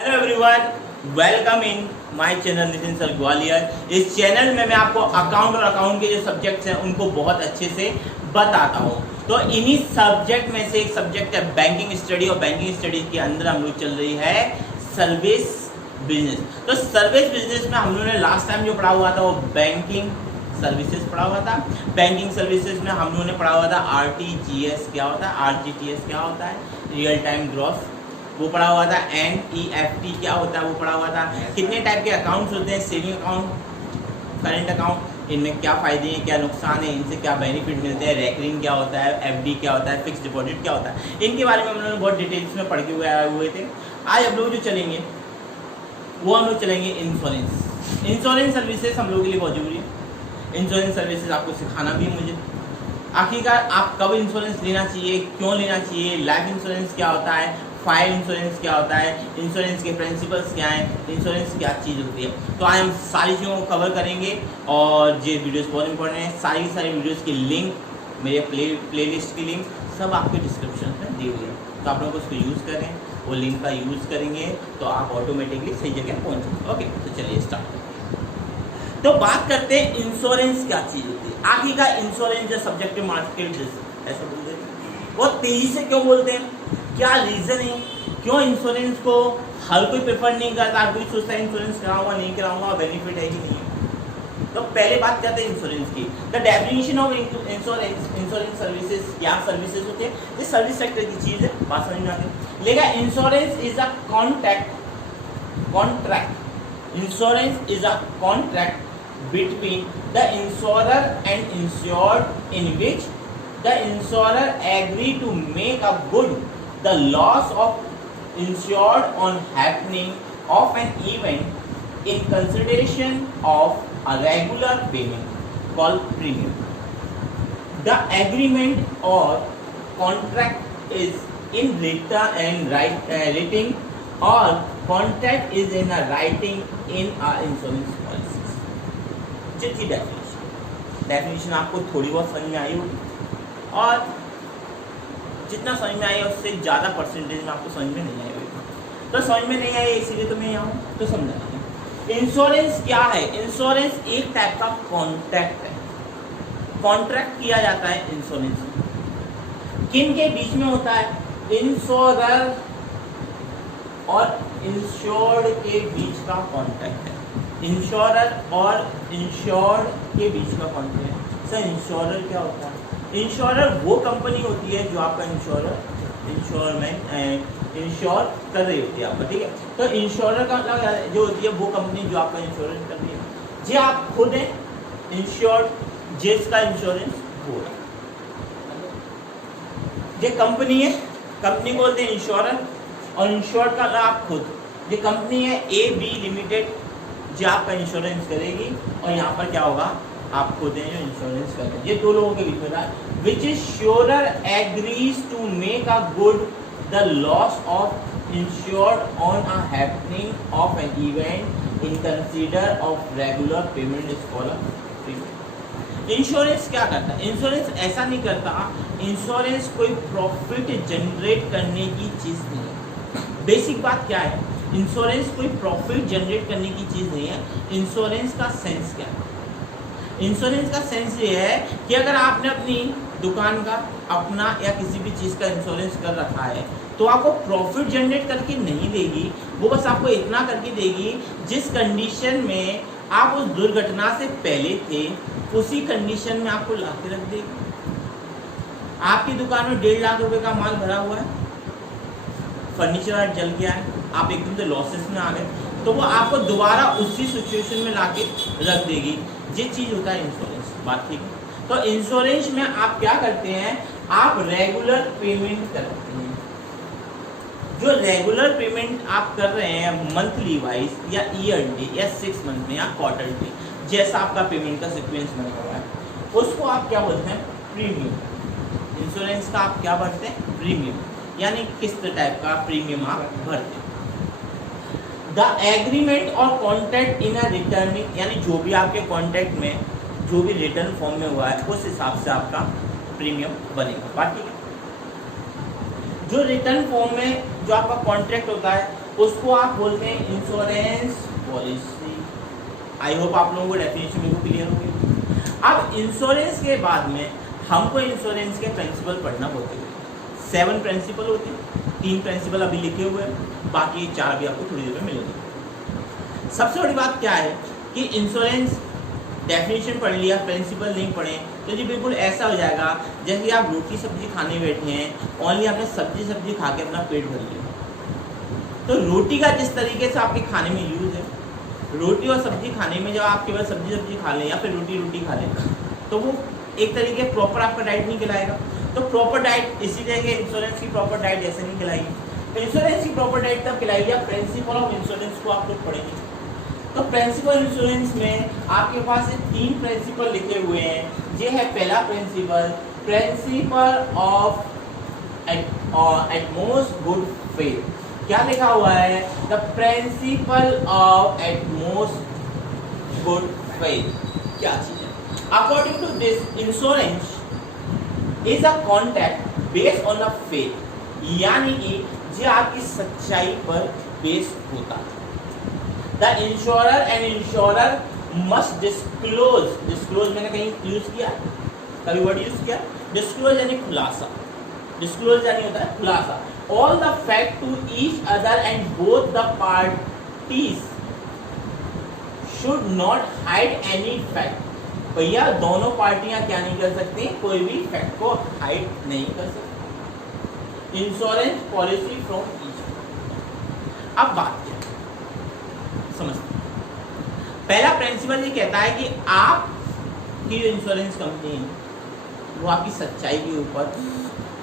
Hello everyone, welcome in my channel Nitin sir Gwalior. इस channel में मैं आपको अकाउंट और अकाउंट के जो सब्जेक्ट्स हैं उनको बहुत अच्छे से बताता हूँ। तो इन्हीं सब्जेक्ट में से एक सब्जेक्ट है बैंकिंग स्टडी, और बैंकिंग स्टडी के अंदर हम लोग चल रही है सर्विस बिजनेस। तो सर्विस बिजनेस में हम लोगों ने लास्ट टाइम जो पढ़ा हुआ था वो बैंकिंग सर्विसेज पढ़ा हुआ था। बैंकिंग सर्विसेज में हम लोगों ने पढ़ा हुआ था RTGS क्या होता है, RTGS क्या होता है, रियल टाइम ग्रॉस वो पढ़ा हुआ था, NEFT क्या होता है वो पढ़ा हुआ था। कितने टाइप के अकाउंट्स होते हैं, सेविंग अकाउंट, करंट अकाउंट, इनमें क्या फ़ायदे हैं क्या नुकसान है, इनसे क्या बेनिफिट मिलते हैं, रेकरिंग क्या होता है, FD क्या होता है, फिक्स डिपॉजिट क्या होता है, इनके बारे में हम लोगों ने बहुत डिटेल्स में पढ़ के आए हुए थे। आज हम लोग जो चलेंगे वो हम लोग चलेंगे इंश्योरेंस। इंश्योरेंस सर्विसेज हम लोगों के लिए बहुत जरूरी है। इंश्योरेंस सर्विसेज आपको सिखाना भी है मुझे। आखिरकार आप कब इंश्योरेंस लेना चाहिए, क्यों लेना चाहिए, लाइफ इंश्योरेंस क्या होता है, फायर इंश्योरेंस क्या होता है, इंश्योरेंस के प्रिंसिपल्स क्या हैं, इंश्योरेंस क्या चीज़ होती है। तो आज हम सारी चीज़ों को कवर करेंगे और ये वीडियोस बहुत इंपॉर्टेंट है। सारी वीडियोस की लिंक, मेरे प्लेलिस्ट की लिंक सब आपके डिस्क्रिप्शन में दी हुई है। तो आप लोग उसको यूज़ करें, वो लिंक का यूज़ करेंगे तो आप ऑटोमेटिकली सही जगह पहुँचेंगे। ओके, तो चलिए स्टार्ट करते हैं। तो बात करते हैं इंश्योरेंस क्या चीज़ होती है। आखिरकार इंश्योरेंस जो सब्जेक्ट मार्केट ऐसा बोलते हैं, वो तेजी से क्यों बोलते हैं, क्या रीज़न है, क्यों इंश्योरेंस को हर कोई प्रेफर नहीं करता, हर कोई सोचता है इंश्योरेंस कराऊंगा नहीं कराऊंगा, बेनिफिट है कि नहीं है। तो पहले बात करते हैं इंश्योरेंस की। The definition of insurance, insurance services क्या सर्विसेज होते हैं, ये सर्विस सेक्टर की चीज़ है, बात समझ में आ गई। लेकिन insurance is a contract, insurance is a contract between the insurer and insured in which the insurer agree to make up good the loss of insured on happening of an event in consideration of a regular payment called premium. The agreement or contract is in writing or contract is in a writing in a insurance policy. थी definition आपको थोड़ी बहुत समझ में आई होगी, और जितना समझ में आई उससे ज़्यादा परसेंटेज में आपको समझ में नहीं आई होगी। तो समझ में नहीं आई इसीलिए तो मैं यहाँ हूँ, तो समझा। इंश्योरेंस क्या है, इंश्योरेंस एक टाइप का कॉन्ट्रैक्ट है। कॉन्ट्रैक्ट किया जाता है इंश्योरेंस में किन के बीच में होता है, इंश्योरर और इंश्योर्ड के बीच का कॉन्ट्रैक्ट है। इंश्योरर और इंश्योर्ड के बीच का कॉन्ट्रैक्ट। सर इंश्योरर क्या होता है, इंश्योरर वो कंपनी होती है जो आपका इंश्योर कर रही होती है आपका, ठीक है। तो इंश्योरर का जो होती है वो कंपनी जो आपका इंश्योरेंस कर रही है। जी आप खुद हैं इंश्योर्ड, जिसका इंश्योरेंस हो रहा है, ये कंपनी है, कंपनी बोलते हैं इंश्योरर, और इंश्योर्ड का आप खुद, ये कंपनी है AB लिमिटेड जो आपका इंश्योरेंस करेगी, और यहाँ पर क्या होगा, आप खुद हैं जो इंश्योरेंस कर रहे हैं। ये दो लोगों के बीच में था, which is surer agrees to make a good the loss of insured on a happening of an event in consider of regular payment is called premium. Insurance क्या करता है, इंश्योरेंस ऐसा नहीं करता, इंश्योरेंस कोई प्रॉफिट जनरेट करने की चीज़ नहीं है। बेसिक बात क्या है, इंश्योरेंस कोई प्रॉफिट जनरेट करने की चीज़ नहीं है। इंश्योरेंस का सेंस क्या है, इंश्योरेंस का सेंस ये है कि अगर आपने अपनी दुकान का, अपना या किसी भी चीज़ का इंश्योरेंस कर रखा है तो आपको प्रॉफिट जनरेट करके नहीं देगी, वो बस आपको इतना करके देगी जिस कंडीशन में आप उस दुर्घटना से पहले थे उसी कंडीशन में आपको ला के रख देगी। आपकी दुकान में 1.5 लाख रुपए का माल भरा हुआ है, फर्नीचर जल गया है, आप एकदम से लॉसेस में आ गए, तो वो आपको दोबारा उसी सिचुएशन में लाके रख देगी। ये चीज़ होता है इंश्योरेंस, बात ठीक है। तो इंश्योरेंस में आप क्या करते हैं, आप रेगुलर पेमेंट करते हैं। जो रेगुलर पेमेंट आप कर रहे हैं मंथली वाइज या ईयरली या 6 मंथ में या क्वार्टरली, जैसा आपका पेमेंट का सिक्वेंस बना हुआ है, उसको आप क्या बोलते हैं, प्रीमियम। इंश्योरेंस का आप क्या भरते हैं, प्रीमियम, यानी किस टाइप का प्रीमियम आप भरते हैं। द एग्रीमेंट और कॉन्ट्रैक्ट इन अ रिटर्निंग, यानी जो भी आपके कॉन्ट्रैक्ट में जो भी रिटर्न फॉर्म में हुआ है उस हिसाब से आपका प्रीमियम बनेगा, बात ठीक है। जो रिटर्न फॉर्म में जो आपका कॉन्ट्रैक्ट होता है उसको आप बोलते हैं इंश्योरेंस पॉलिसी। आई होप आप लोगों को डेफिनेशन मेरे को क्लियर होगी। अब इंश्योरेंस के बाद में हमको इंश्योरेंस के प्रिंसिपल पढ़ना होते हैं। 7 प्रिंसिपल होते हैं, 3 प्रिंसिपल अभी लिखे हुए हैं, बाकी 4 भी आपको थोड़ी देर में मिलेंगे। सबसे बड़ी बात क्या है कि इंश्योरेंस डेफिनेशन पढ़ लिया, प्रिंसिपल नहीं पढ़े तो जी बिल्कुल ऐसा हो जाएगा जैसे कि आप रोटी सब्जी खाने बैठे हैं, ओनली आपने सब्जी खा के अपना पेट भर लिया। तो रोटी का जिस तरीके से आपके खाने में यूज़ है, रोटी और सब्जी खाने में जब आप केवल सब्जी खा लें या फिर रोटी खा लें तो वो एक तरीके प्रॉपर आपका डाइट नहीं खिलाएगा। तो प्रॉपर डाइट इसी तरह के इंश्योरेंस की प्रॉपर डाइट ऐसे नहीं खिलाएगी। इंश्योरेंस की प्रॉपर डाइट तब खिलाएगी आप प्रिंसिपल ऑफ इंश्योरेंस को आप लोग पढ़ेंगे। तो प्रिंसिपल इंश्योरेंस में आपके पास 3 प्रिंसिपल लिखे हुए हैं। ये है पहला principle of utmost good faith. क्या लिखा हुआ है? The principle of utmost good faith. क्या चीज है? According to this insurance is a contract based on a faith, यानी कि जो आपकी सच्चाई पर बेस्ड होता है। The insurer and insurer must disclose मैंने कहीं यूज किया, कभी वर्ड यूज किया? डिस्क्लोज यानी खुलासा, डिस्क्लोज यानी होता है खुलासा। All the fact to each other and both the parties should not hide any fact. भैया दोनों पार्टियां क्या नहीं कर सकती? कोई भी फैक्ट को हाइड नहीं कर सकती। Insurance policy from each. अब बात क्या समझते हैं? पहला प्रिंसिपल ये कहता है कि आपकी जो इंश्योरेंस कंपनी है वो आपकी सच्चाई के ऊपर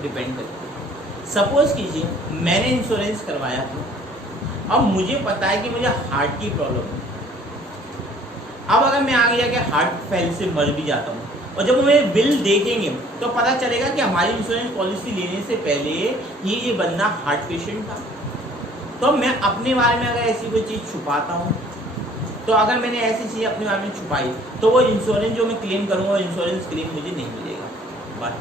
डिपेंड करती है। सपोज कीजिए मैंने इंश्योरेंस करवाया था, अब मुझे पता है कि मुझे हार्ट की प्रॉब्लम है। अब अगर मैं आगे जाके हार्ट फेल से मर भी जाता हूँ और जब हमें बिल देखेंगे तो पता चलेगा कि हमारी इंश्योरेंस पॉलिसी लेने से पहले ये बंदा हार्ट पेशेंट था। तो मैं अपने बारे में अगर ऐसी कोई चीज़ छुपाता हूँ, तो अगर मैंने ऐसी चीज़ अपने बारे में छुपाई तो वो इंश्योरेंस जो मैं क्लेम करूँगा वो इंश्योरेंस क्लेम मुझे नहीं मिलेगा। बात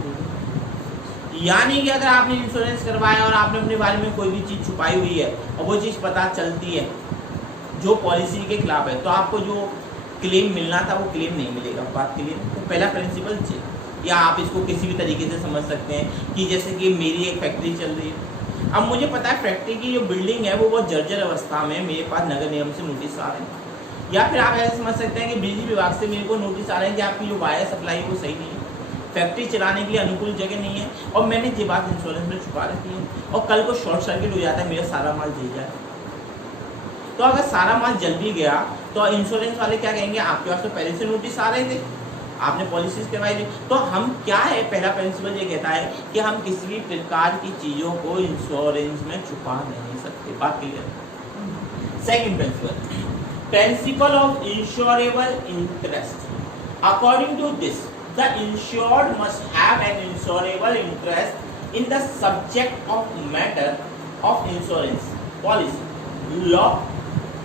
यानी कि अगर आपने इंश्योरेंस करवाया और आपने अपने बारे में कोई भी चीज़ छुपाई हुई है और वो चीज़ पता चलती है जो पॉलिसी के खिलाफ है, तो आपको जो क्लेम मिलना था वो क्लेम नहीं मिलेगा। बात के लिए तो पहला प्रिंसिपल, या आप इसको किसी भी तरीके से समझ सकते हैं कि जैसे कि मेरी एक फैक्ट्री चल रही है। अब मुझे पता है फैक्ट्री की जो बिल्डिंग है वो बहुत जर्जर अवस्था में, मेरे पास नगर निगम से नोटिस आ रहे हैं। या फिर आप ऐसे समझ सकते हैं कि बिजली विभाग से मेरे को नोटिस आ रहे हैं कि आपकी जो वायर सप्लाई है वो सही नहीं है, फैक्ट्री चलाने के लिए अनुकूल जगह नहीं है, और मैंने ये बात इंश्योरेंस में छुपा रखी है, और कल को शॉर्ट सर्किट हो जाता है, मेरा सारा माल जल जाए। तो अगर सारा माल जल भी गया तो इंश्योरेंस वाले क्या कहेंगे? आपके पास तो पहले से नोटिस आ रहे थे, आपने पॉलिसीज करवाई थी। तो हम क्या है, पहला प्रिंसिपल ये कहता है कि हम किसी भी प्रकार की चीज़ों को इंश्योरेंस में छुपा नहीं सकते। बात clear? Second principle of insurable interest. According to this the insured must have an insurable interest in the subject of matter of insurance policy. Law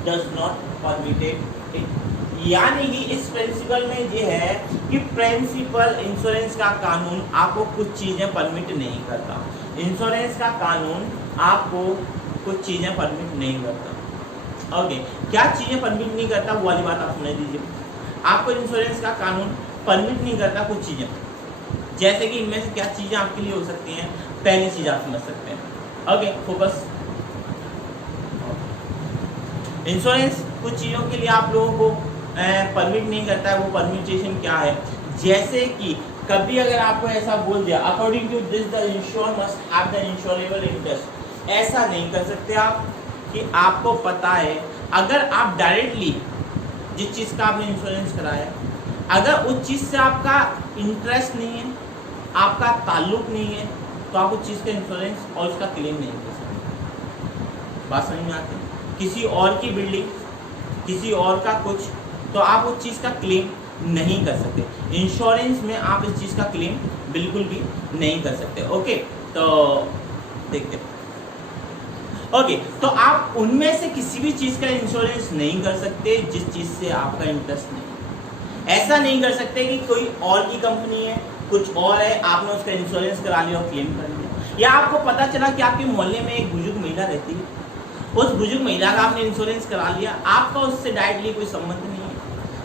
does not permitted it. यानी कि इस प्रिंसिपल में ये है कि प्रिंसिपल इंश्योरेंस का कानून आपको कुछ चीज़ें परमिट नहीं करता। इंश्योरेंस का कानून आपको कुछ चीज़ें परमिट नहीं करता। ओके, क्या चीज़ें परमिट नहीं करता वो वाली बात आप सुन दीजिए। आपको इंश्योरेंस का कानून परमिट नहीं करता कुछ चीज़ें, जैसे कि इनमें से क्या चीज़ें आपके लिए हो सकती हैं। पहली चीज़ आप समझ सकते हैं। Okay, focus. इंश्योरेंस कुछ चीज़ों के लिए आप लोगों को परमिट नहीं करता है। वो परमिटेशन क्या है? जैसे कि कभी अगर आपको ऐसा बोल दिया according to this the insure must have the insurable interest, ऐसा नहीं कर सकते आप कि आपको पता है अगर आप डायरेक्टली जिस चीज़ का आपने इंश्योरेंस कराया, अगर उस चीज़ से आपका इंटरेस्ट नहीं है, आपका ताल्लुक नहीं है, तो आप उस चीज़ का इंश्योरेंस और उसका क्लेम नहीं कर सकते। बात समझ में आती है? किसी और की बिल्डिंग, किसी और का कुछ, तो आप उस चीज़ का क्लेम नहीं कर सकते। इंश्योरेंस में आप इस चीज़ का क्लेम बिल्कुल भी नहीं कर सकते। ओके, तो देखते हैं। ओके, तो आप उनमें से किसी भी चीज़ का इंश्योरेंस नहीं कर सकते जिस चीज़ से आपका इंटरेस्ट नहीं। ऐसा नहीं कर सकते कि कोई और की कंपनी है, कुछ और है, आपने उसका इंश्योरेंस करा लिया और क्लेम कर लिया। या आपको पता चला कि आपके मोहल्ले में एक बुजुर्ग महिला रहती है उस बुजुर्ग महिला का आपने इंश्योरेंस करा लिया, आपका उससे डायरेक्टली कोई संबंध नहीं है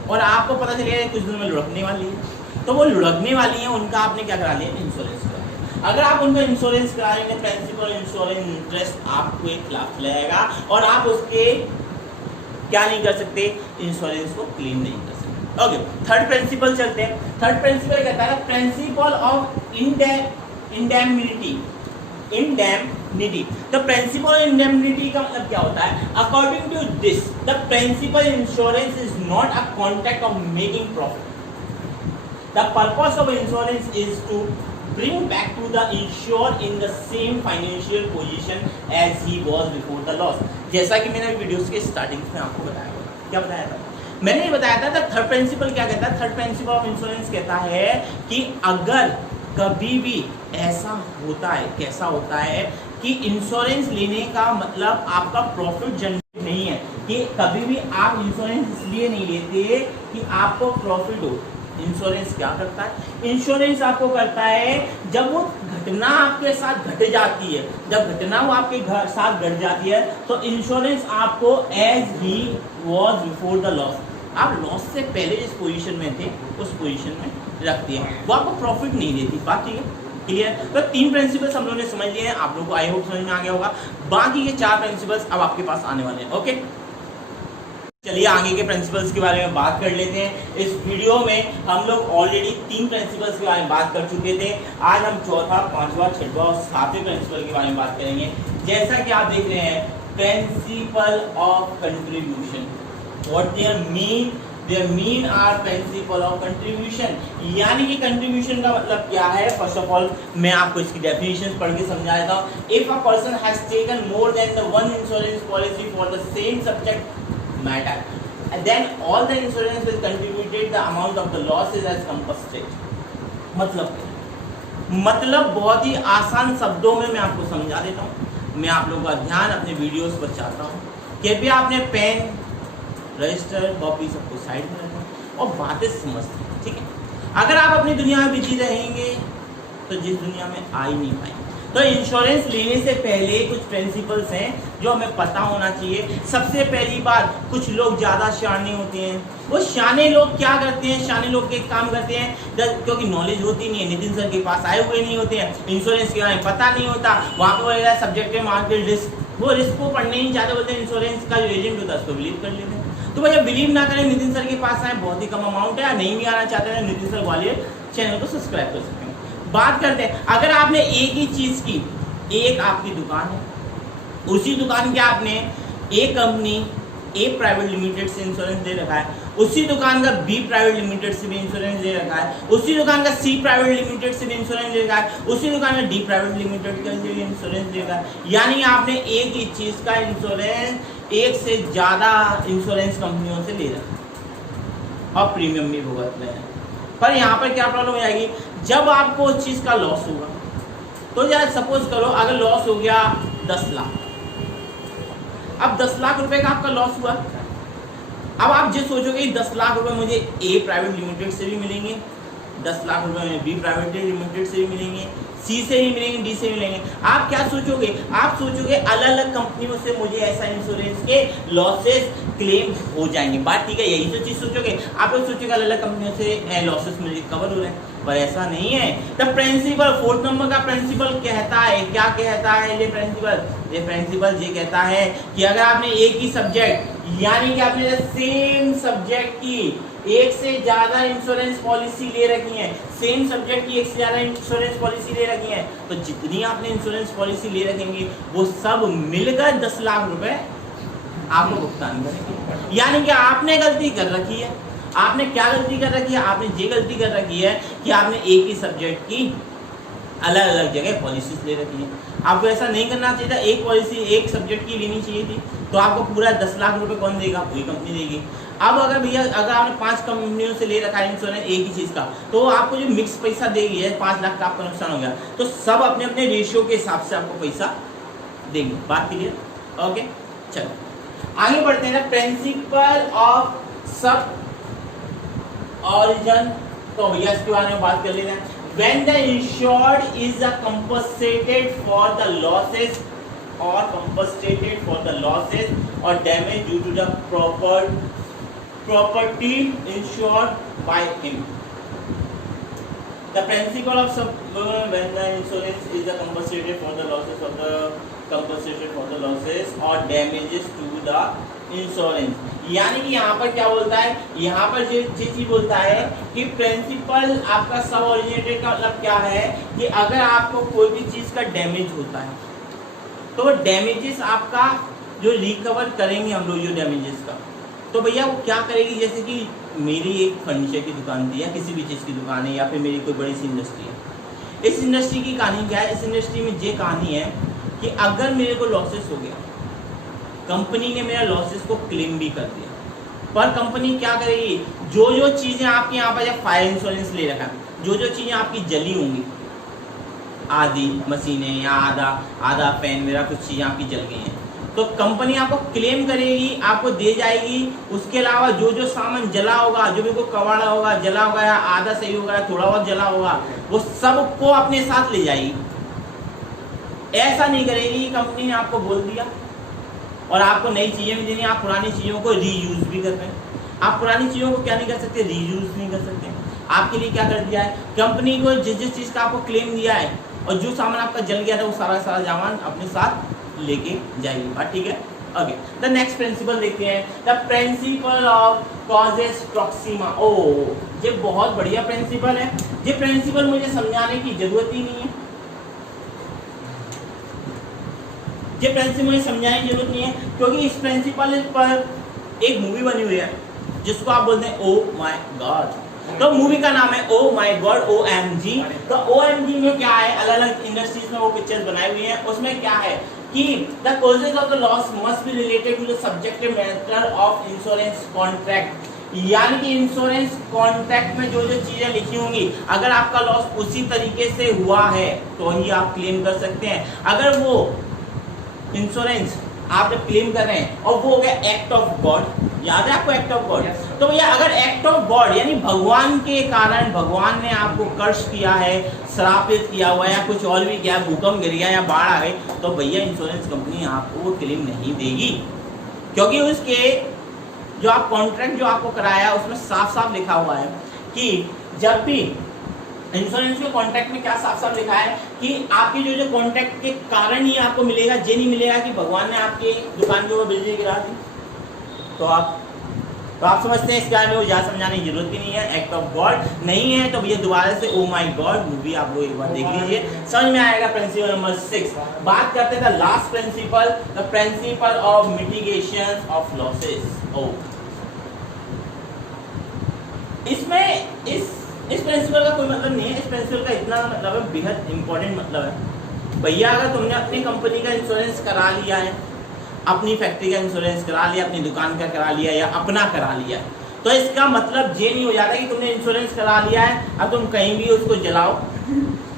और आपको पता चलेगा कुछ दिनों में लुढ़कने वाली है, तो वो लुढ़कने वाली है, उनका आपने क्या करा लिया, इंश्योरेंस करा लिया। अगर आप उनका इंश्योरेंस कराएंगे, प्रिंसिपल इंश्योरेंस इंटरेस्ट आपको एक खिलाफ लगेगा और आप उसके क्या नहीं कर सकते, इंश्योरेंस को क्लेम नहीं कर सकते। ओके, थर्ड प्रिंसिपल चलते हैं। थर्ड प्रिंसिपल कहता है principle of indemnity. The principle of indemnity का मतलब क्या होता है? According to this the principle insurance is not a contract of making profit. The purpose of insurance is to bring back to the insured in the same financial position as he was before the loss। जैसा कि मैंने videos के starting में आपको बताया था, क्या बताया था? मैंने ये बताया था थर्ड प्रिंसिपल क्या कहता है, थर्ड प्रिंसिपल ऑफ इंश्योरेंस कहता है कि अगर कभी भी ऐसा होता है, कैसा होता है कि इंश्योरेंस लेने का मतलब आपका प्रॉफिट जनरेट नहीं है, कि कभी भी आप इंश्योरेंस इसलिए नहीं लेते कि आपको प्रॉफिट हो। इंश्योरेंस क्या करता है? इंश्योरेंस आपको करता है जब वो घटना आपके साथ घट जाती है, जब घटना वो आपके साथ घट जाती है तो इंश्योरेंस आपको as he was before the loss, आप लॉस से पहले जिस पोजीशन में थे उस पोजीशन में रखती है, वो आपको प्रॉफिट नहीं देती। बात ठीक है, क्लियर? तो तीन प्रिंसिपल्स हम लोगों ने समझ लिए हैं, आप लोगों को आई होप समझ में आ गया होगा। बाकी के चार प्रिंसिपल्स अब आपके पास आने वाले हैं। ओके, चलिए आगे के प्रिंसिपल्स के बारे में बात कर लेते हैं। इस वीडियो में हम लोग ऑलरेडी तीन प्रिंसिपल्स के बारे में बात कर चुके थे। आज हम चौथा, पांचवा, छठवा और सातवें प्रिंसिपल के बारे में बात करेंगे। जैसा कि आप देख रहे हैं, principle of contribution, what there mean? There mean are principle of contribution, यानी कि कंट्रीब्यूशन का मतलब क्या है? फर्स्ट ऑफ ऑल मैं आपको इसकी डेफिनेशन पढ़ के समझा देता हूँ। If a person has taken more than the one insurance policy for the same subject matter, and then all the insurance will contributed the amount of the losses as compensated। मतलब बहुत ही आसान शब्दों में मैं आपको समझा देता हूँ। मैं आप लोगों का ध्यान अपने वीडियोस पर चाहता हूँ। कृपया अपने पेन, रजिस्टर, कॉपी सबको साइड में रखें और बातें समझते हैं, ठीक है? अगर आप अपनी दुनिया में बिजी रहेंगे तो जिस दुनिया में आ ही नहीं पाएंगे। तो इंश्योरेंस लेने से पहले कुछ प्रिंसिपल्स हैं जो हमें पता होना चाहिए। सबसे पहली बात, कुछ लोग ज़्यादा शाने होते हैं। वो शाने लोग क्या करते हैं? शाने लोग एक काम करते हैं, क्योंकि नॉलेज होती नहीं है, नितिन सर के पास आए हुए नहीं होते हैं, इंश्योरेंस के बारे में पता नहीं होता, वहाँ पर सब्जेक्ट मार्केट रिस्क, वो रिस्क को पढ़ने नहीं चाहते, बोलते हैं इंश्योरेंस का जो एजेंट होता है उसको बिलीव कर लेते हैं। तो भैया बिलीव ना करें, नितिन सर के पास आए, बहुत ही कम अमाउंट है, नहीं भी आना चाहते हैं नितिन सर ग्वालियर चैनल को सब्सक्राइब कर सकते हैं। बात करते हैं, अगर आपने एक ही चीज़ की, एक आपकी दुकान है, उसी दुकान के आपने ए कंपनी, ए प्राइवेट लिमिटेड से इंश्योरेंस ले रखा है, उसी दुकान का बी प्राइवेट लिमिटेड से भी इंश्योरेंस ले रखा है, उसी दुकान का सी प्राइवेट लिमिटेड से भी इंश्योरेंस ले रखा है, उसी दुकान का डी प्राइवेट लिमिटेड का भी इंश्योरेंस ले रखा है, यानी आपने एक ही चीज़ का इंश्योरेंस एक से ज़्यादा इंश्योरेंस कंपनियों से ले रखा और प्रीमियम भी भुगत रहे हैं। पर यहाँ पर क्या प्रॉब्लम हो जाएगी? जब आपको उस चीज़ का लॉस होगा, तो यार सपोज करो अगर लॉस हो गया 10 लाख, अब 10 लाख रुपए का आपका लॉस हुआ, अब आप जो सोचोगे 10 लाख रुपए मुझे ए प्राइवेट लिमिटेड से भी मिलेंगे, 10 लाख रुपए मुझे बी प्राइवेट लिमिटेड से भी मिलेंगे, सी से भी मिलेंगे, डी से भी मिलेंगे। आप क्या सोचोगे? आप सोचोगे अलग अलग कंपनियों से मुझे ऐसा इंश्योरेंस के लॉसेस क्लेम हो जाएंगे। बात ठीक है, यही तो चीज़ सोचोगे। आप लोग सोचोगे अलग अलग कंपनियों से लॉसेस मुझे कवर हो रहे हैं, पर ऐसा नहीं है। द प्रिंसिपल, फोर्थ नंबर का प्रिंसिपल कहता है, क्या कहता है ये प्रिंसिपल ये कहता है कि अगर आपने एक ही सब्जेक्ट, यानी कि आपने सेम सब्जेक्ट की एक से ज्यादा इंश्योरेंस पॉलिसी ले रखी है, सेम सब्जेक्ट की एक से ज्यादा इंश्योरेंस पॉलिसी ले रखी है, तो जितनी आपने इंश्योरेंस पॉलिसी ले रखेंगे वो सब मिलकर 10 लाख रुपए आपको भुगतान करेंगे। यानी कि आपने गलती कर रखी है। आपने क्या गलती कर रखी है? आपने ये गलती कर रखी है कि आपने एक ही सब्जेक्ट की अलग अलग जगह पॉलिसीज ले रखी है। आपको ऐसा नहीं करना चाहिए था, एक पॉलिसी एक सब्जेक्ट की लेनी चाहिए थी, तो आपको पूरा 10 लाख रुपए कौन देगा? कोई कंपनी देगी। अब अगर भैया अगर आपने 5 कंपनियों से ले रखा है इंश्योरेंस एक ही चीज़ का, तो आपको जो मिक्स पैसा देगी है 5 लाख का आपका नुकसान हो गया, तो सब अपने अपने रेशियो के हिसाब से आपको पैसा देंगे। बात क्लियर? ओके, चलो आगे बढ़ते हैं ना। प्रिंसिपल ऑफ सब ऑरिजिन, तो भैया इसके बारे में बात कर लेते हैं। When the insured is compensated for the losses or compensated for the losses or damage due to the property insured by him. The principle of when the insurance is compensated for the losses or damages to the insurance, यानी कि यहाँ पर क्या बोलता है, यहाँ पर जो चीज बोलता है कि प्रिंसिपल आपका सब ओरिजिनेटेड का मतलब क्या है कि अगर आपको कोई भी चीज का डैमेज होता है तो डैमेजेस आपका जो रिकवर करेंगे हम लोग जो डैमेजेस का, तो भैया वो क्या करेगी, जैसे कि मेरी एक फर्नीचर की दुकान थी या किसी भी चीज़ की दुकान है या फिर मेरी कोई बड़ी सी इंडस्ट्री है। इस इंडस्ट्री की कहानी क्या है, इस इंडस्ट्री में ये कहानी है कि अगर मेरे को लॉसेस हो गया, कंपनी ने मेरा लॉसेस को क्लेम भी कर दिया, पर कंपनी क्या करेगी, जो जो चीज़ें आपके यहाँ पर फायर इंश्योरेंस ले रखा है, जो जो चीज़ें आपकी जली होंगी, आधी मशीनें या आधा फैन मेरा कुछ चीज़ें आपकी जल गई हैं, तो कंपनी आपको क्लेम करेगी, आपको दे जाएगी। उसके अलावा जो जो सामान जला होगा, जो भी कोई कबाड़ा होगा, जला होगा या आधा सही होगा या थोड़ा बहुत जला होगा, वो सबको अपने साथ ले जाएगी। ऐसा नहीं करेगी कि कंपनी ने आपको बोल दिया और आपको नई चीज़ें भी देनी, आप पुरानी चीज़ों को रीयूज भी कर रहे हैं। आप पुरानी चीज़ों को क्या नहीं कर सकते, रीयूज नहीं कर सकते। आपके लिए क्या कर दिया है, कंपनी को जिस जिस चीज़ का आपको क्लेम दिया है और जो सामान आपका जल गया था वो सारा सामान अपने साथ लेके जाइए। बात ठीक है। ओके, द नेक्स्ट प्रिंसिपल देखते हैं, the principle of causes proxima. ओ, ये बहुत बढ़िया प्रिंसिपल है। ये प्रिंसिपल मुझे समझाने की जरूरत ही नहीं है, ये प्रिंसिपल मुझे समझाने की जरूरत नहीं है, क्योंकि इस प्रिंसिपल पर एक मूवी बनी हुई है जिसको आप बोलते हैं ओ माय गॉड। तो मूवी का नाम है ओ माय गॉड, OMG। तो OMG में क्या है, अलग अलग इंडस्ट्रीज में वो पिक्चर्स बनाई हुई हैं। उसमें क्या है कि the causes of the loss must be related to the subjective matter of insurance contract, यानी कि इंश्योरेंस कॉन्ट्रैक्ट में जो जो चीजें लिखी होंगी, अगर आपका लॉस उसी तरीके से हुआ है तो ही आप क्लेम कर सकते हैं। अगर वो इंश्योरेंस आप जब क्लेम कर रहे हैं और वो हो गया एक्ट ऑफ गॉड, याद है आपको एक्ट ऑफ गॉड, तो भैया अगर एक्ट ऑफ गॉड यानी भगवान के कारण, भगवान ने आपको कर्ष किया है, श्रापित किया हुआ है या कुछ और भी किया, भूकंप गिर गया या बाढ़ आ गई, तो भैया इंश्योरेंस कंपनी आपको वो क्लेम नहीं देगी, क्योंकि उसके जो आप कॉन्ट्रैक्ट जो आपको कराया उसमें साफ साफ लिखा हुआ है कि जब भी इंश्योरेंस के कॉन्ट्रैक्ट में क्या साफ साफ लिखा है कि आपके जो जो कॉन्ट्रैक्ट के कारण ही आपको मिलेगा, ये नहीं मिलेगा कि भगवान ने आपके दुकान के ऊपर बिजली गिरा दी। तो आप समझते हैं, इसके बारे में वो ज़्यादा समझाने की जरूरत ही नहीं है। एक्ट ऑफ गॉड नहीं है तो भैया दोबारा से ओ माय गॉड मूवी आप लोग एक बार देख लीजिए, समझ में आएगा। प्रिंसिपल नंबर 6 बात करते थे last principle, the principle of mitigation of losses. इसमें इस प्रिंसिपल का कोई मतलब नहीं है, इस प्रिंसिपल का इतना मतलब है, बेहद इंपॉर्टेंट मतलब है। भैया अगर तुमने अपनी कंपनी का इंश्योरेंस करा लिया है, अपनी फैक्ट्री का इंश्योरेंस करा लिया, अपनी दुकान का करा लिया या अपना करा लिया, तो इसका मतलब ये नहीं हो जाता कि तुमने इंश्योरेंस करा लिया है अब तुम कहीं भी उसको जलाओ,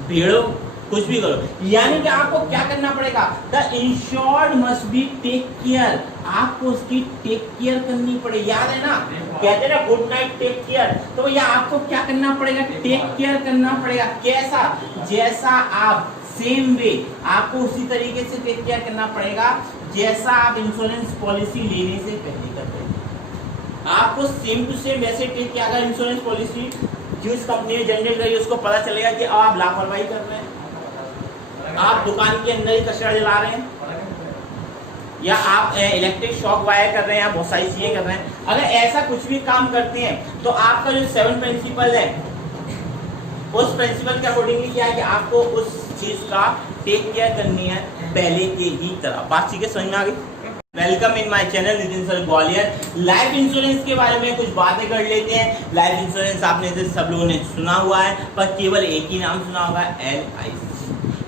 भेड़ो, कुछ भी करो। यानी कि आपको क्या करना पड़ेगा, the insured must be take care, आपको उसकी टेक केयर करनी पड़ेगी। याद है ना, कहते हैं ना गुड नाइट टेक केयर, तो भैया आपको क्या करना पड़ेगा, टेक केयर करना पड़ेगा। कैसा, जैसा आप सेम वे आपको उसी तरीके से टेक केयर करना पड़ेगा जैसा आप इंश्योरेंस पॉलिसी लेने से पहले करते हैं। आपको सेम टू सेम वैसे टेक केयर, अगर इंश्योरेंस पॉलिसी जो इस कंपनी ने जनरेट करी उसको पता चलेगा कि आप लापरवाही कर रहे हैं, आप दुकान के अंदर ही कचरा जला रहे हैं या आप इलेक्ट्रिक शॉक वायर कर रहे हैं, आप बहुत सारी चीजें कर रहे हैं, अगर ऐसा कुछ भी काम करते हैं तो आपका जो 7 प्रिंसिपल है उस प्रिंसिपल के अकॉर्डिंगली क्या है कि आपको उस चीज का टेक केयर करनी है पहले के ही तरह। बात ठीक है, समझ में आ गई। Welcome in my channel Nitin sir Gwalior. Life insurance के बारे में कुछ बातें कर लेते हैं। लाइफ इंश्योरेंस आपने से सब लोगों ने सुना हुआ है, पर केवल एक ही नाम सुना होगा, LIC।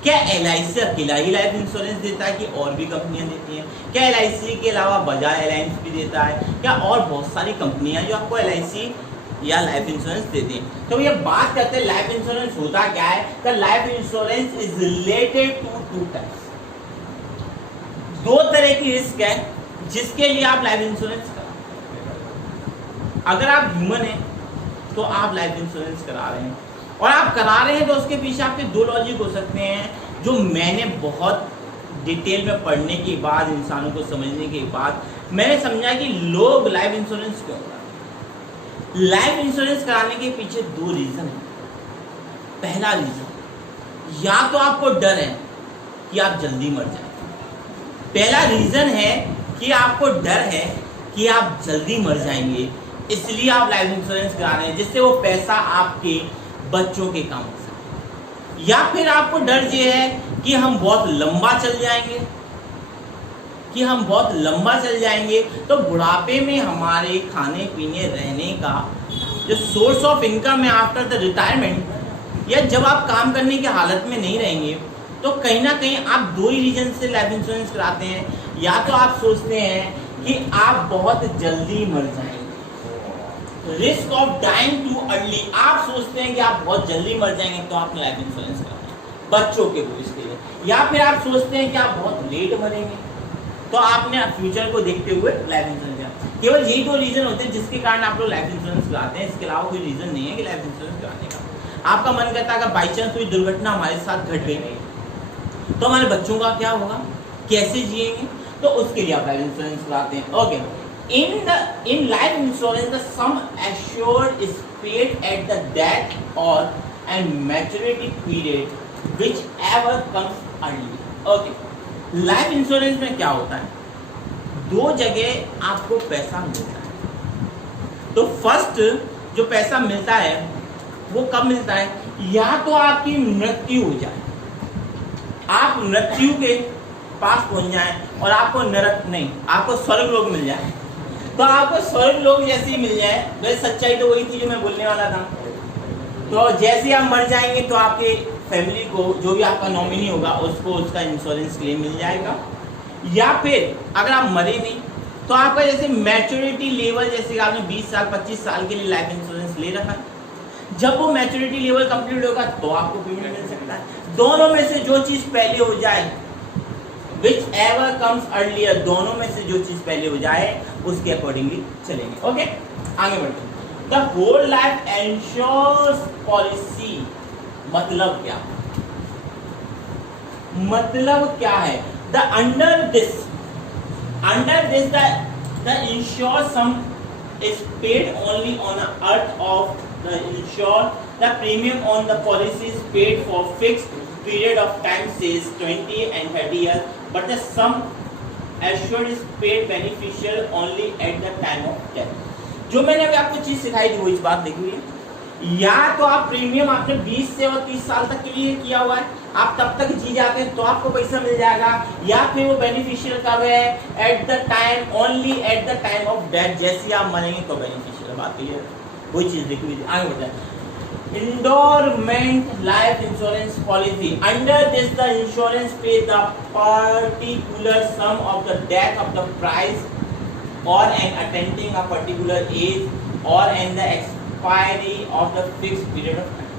क्या LIC अकेला ही लाइफ इंश्योरेंस देता है कि और भी कंपनियां देती हैं? क्या LIC के अलावा बजाज अलायंस भी देता है? क्या और बहुत सारी कंपनियां जो आपको LIC या लाइफ इंश्योरेंस देती हैं? तो ये बात करते हैं लाइफ इंश्योरेंस होता क्या है। The life insurance is related to 2 types, 2 तरह की रिस्क है जिसके लिए आप लाइफ इंश्योरेंस करा। अगर आप ह्यूमन हैं तो आप लाइफ इंश्योरेंस करा रहे हैं, और आप करा रहे हैं तो उसके पीछे आपके 2 लॉजिक हो सकते हैं जो मैंने बहुत डिटेल में पढ़ने के बाद, इंसानों को समझने के बाद मैंने समझा कि लोग लाइफ इंश्योरेंस क्यों कराते हैं। लाइफ इंश्योरेंस कराने के पीछे दो रीज़न है। पहला रीज़न, या तो आपको डर है कि आप जल्दी मर जाएंगे। पहला रीज़न है कि आपको डर है कि आप जल्दी मर जाएंगे, इसलिए आप लाइफ इंश्योरेंस करा रहे हैं, जिससे वो पैसा आपके बच्चों के काम हो सके। या फिर आपको डर ये है कि हम बहुत लंबा चल जाएंगे, तो बुढ़ापे में हमारे खाने पीने रहने का जो सोर्स ऑफ इनकम है आफ्टर द रिटायरमेंट, या जब आप काम करने की हालत में नहीं रहेंगे, तो कहीं ना कहीं आप दो ही रीजन से लाइफ इंश्योरेंस कराते हैं। या तो आप सोचते हैं कि आप बहुत जल्दी मर जाएंगे, risk of dying too early, आप सोचते हैं कि आप बहुत जल्दी मर जाएंगे, तो आपने लाइफ इंश्योरेंस कराते हैं बच्चों के भविष्य के लिए। या फिर आप सोचते हैं कि आप बहुत लेट मरेंगे, तो आपने फ्यूचर को देखते हुए लाइफ इंश्योरेंस कराया। केवल यही दो रीजन होते हैं जिसके कारण आप लोग लाइफ इंश्योरेंस कराते हैं। इसके अलावा कोई रीजन नहीं है कि लाइफ इंश्योरेंस कराने का। आपका मन करता है अगर बाई चांस कोई दुर्घटना हमारे साथ घट गई तो हमारे बच्चों का क्या होगा, कैसे जिएंगे, तो उसके लिए आप लाइफ इंश्योरेंस कराते हैं। Okay, in life insurance the sum assured is paid at the death or and maturity period whichever comes early. Okay, life insurance में क्या होता है, दो जगह आपको पैसा मिलता है। तो फर्स्ट जो पैसा मिलता है वो कब मिलता है, या तो आपकी मृत्यु हो जाए, आप मृत्यु के पास पहुंच जाएं और आपको नरक नहीं, आपको स्वर्ग लोग मिल जाए, तो आपको स्वर्ग लोग जैसे ही मिल जाए। वैसे सच्चाई तो वही थी जो मैं बोलने वाला था। तो जैसे ही आप मर जाएंगे तो आपके फैमिली को, जो भी आपका नॉमिनी होगा, उसको उसका इंश्योरेंस क्लेम मिल जाएगा। या फिर अगर आप मरे नहीं तो आपका जैसे मैच्योरिटी लेवल, जैसे आपने 20 साल 25 साल के लिए लाइफ इंश्योरेंस ले रखा है, जब वो मैच्योरिटी लेवल कंप्लीट होगा तो आपको पेमेंट मिल सकता है। दोनों में से जो चीज पहले हो जाए, whichever comes earlier, दोनों में से जो चीज पहले हो जाए उसके अकॉर्डिंगली चलेंगे। ओके, आगे बढ़ते हैं। The whole life insurance policy मतलब क्या, the under this the insure sum is paid only on a earth of the insured. The premium on the policy is paid for fixed period of time, says 20 and 30 years, but the sum assured is paid beneficial only at the time of death. जो मैंने अभी आपको चीज सिखाई थी वो इस बात देखी हुई है। या तो आप प्रीमियम आपने 20 से और 30 साल तक के लिए किया हुआ है, आप तब तक जी जाते हैं तो आपको पैसा मिल जाएगा। या फिर वो बेनिफिशियल कब है, at the time, only at the time of death, जैसे आप मरेंगे तो बेनिफिशियल। बात क्लियर, वही चीज देखी हुई थी। आगे बढ़ते हैं। Endowment life insurance policy, under this the insurance pay the particular sum of the death of the price or an attending a particular age or and the expiry of the fixed period of time.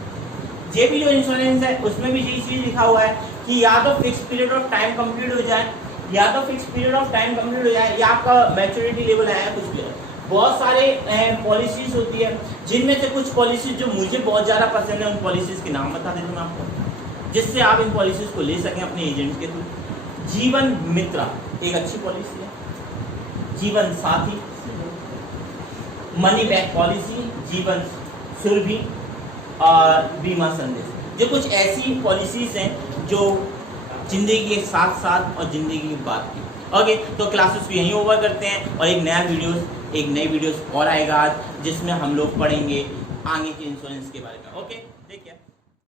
ये भी जो insurance है उसमें भी यही चीज लिखा हुआ है कि या तो fix period of time complete हो जाए, या तो fix period of time complete हो जाए, या आपका मैच्योरिटी लेवल है कुछ भी है। बहुत सारे पॉलिसीज होती है, जिनमें से कुछ पॉलिसीज जो मुझे बहुत ज़्यादा पसंद है, उन पॉलिसीज के नाम बता देता हूँ मैं आपको, जिससे आप इन पॉलिसीज को ले सकें अपने एजेंट के थ्रू। जीवन मित्रा एक अच्छी पॉलिसी है, जीवन साथी, मनी बैक पॉलिसी, जीवन सुरभि और बीमा संदेश, जो कुछ ऐसी पॉलिसीज हैं जो जिंदगी के साथ साथ और जिंदगी के बाद की। ओके, तो क्लासेस को यहीं ओवर करते हैं और एक नई वीडियोस और आएगा आज, जिसमें हम लोग पढ़ेंगे आगे के इंश्योरेंस के बारे में। ओके, ठीक है।